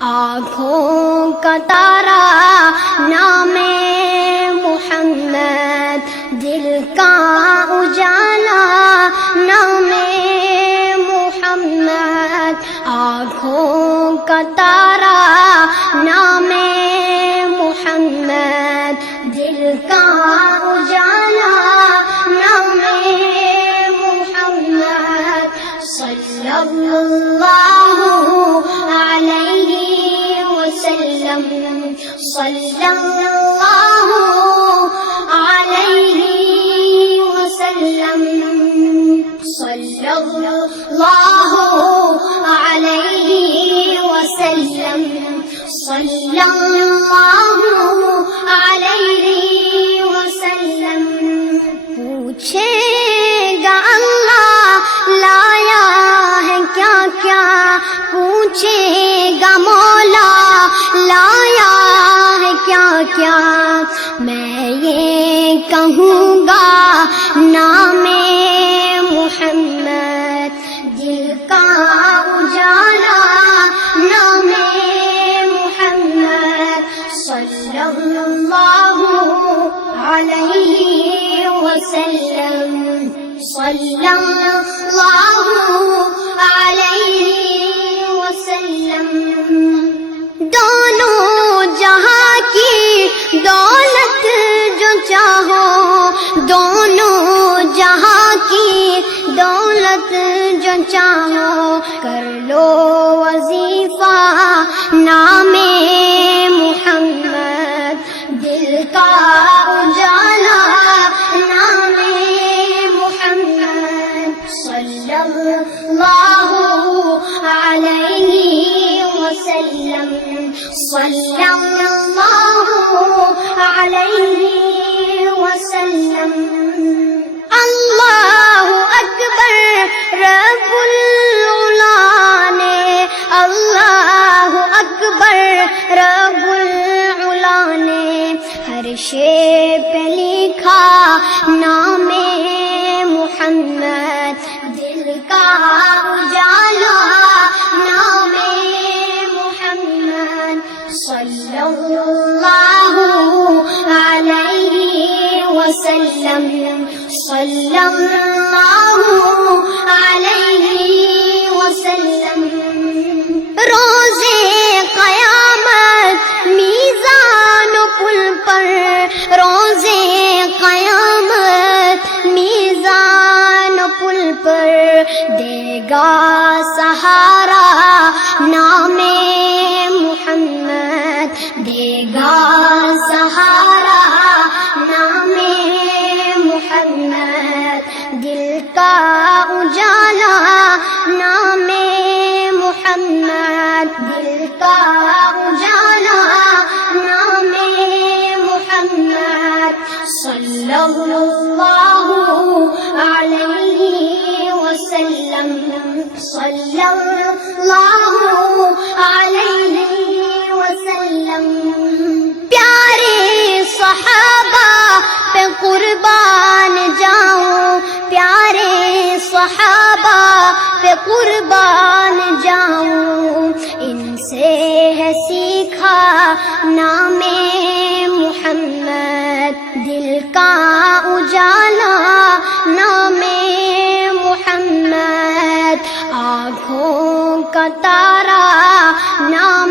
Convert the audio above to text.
آنکھوں کا تارا نام محمد، دل کا اجالا نام محمد، آنکھوں کا تارا نام محمد، دل کا اجالا نام محمد، صلی اللہ علیہ وسلم، صلی اللہ علیہ وسلم، صلی اللہ علیہ وسلم، صلی اللہ علیہ وسلم۔ پوچھے گا اللہ لایا ہے کیا کیا، پوچھے گا مولا لایا ہے کیا کیا، میں یہ کہوں گا نام محمد، دل کا اجالا نام محمد، صلی اللہ علیہ وسلم، صلی اللہ علیہ وسلم۔ دونوں جہاں کی دولت جو چاہو، دونوں جہاں کی دولت جو چاہو، کر لو وظیفہ نام محمد، دل کا اجالا نام محمد، صلی اللہ علیہ وسلم، صلی اللہ علیہ وسلم۔ اللہ اکبر رب العلا نے، اللہ اکبر رب العلا نے ہر شے پہ لکھا نام محمد، دل کا اجالا نام محمد، صلی اللہ علیہ وسلم، صلی اللہ علیہ وسلم۔ روزے قیامت میزان و پل پر، روزے قیامت میزان و پل پر، دے گا سہارا نام محمد، دے گا سہارا نام محمد، دل کا اجالا نام محمد، دل کا اجالا نام محمد، صلی اللہ علیہ وسلم، صلی اللہ علیہ وسلم۔ پیارے صحابہ پہ قربان جاؤں، پیارے صحابہ پہ قربان جاؤں، ان سے ہے سیکھا نام محمد، دل کا اجالا نام محمد، آنکھوں کا تارا نام